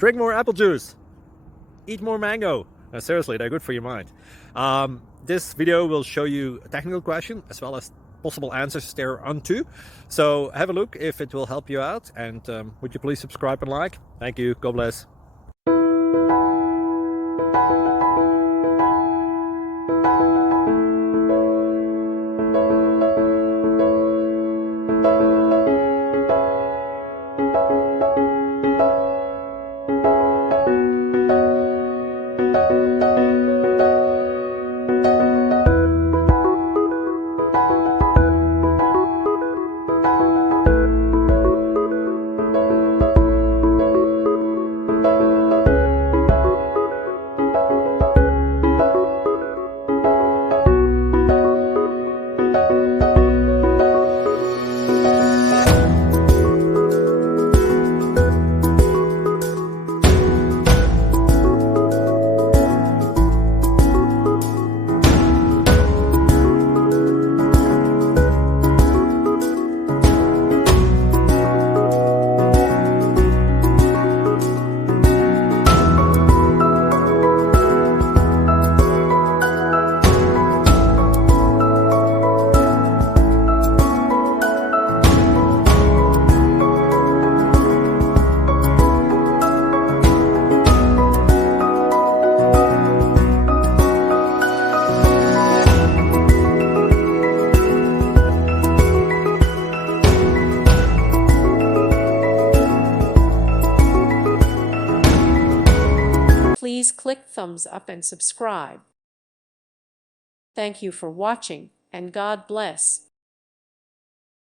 Drink more apple juice. Eat more mango. Seriously, they're good for your mind. This video will show you a technical question as well as possible answers thereunto. So have a look if it will help you out, and would you please subscribe and like? Thank you. God bless. Please click thumbs up and subscribe. Thank you for watching, and God bless.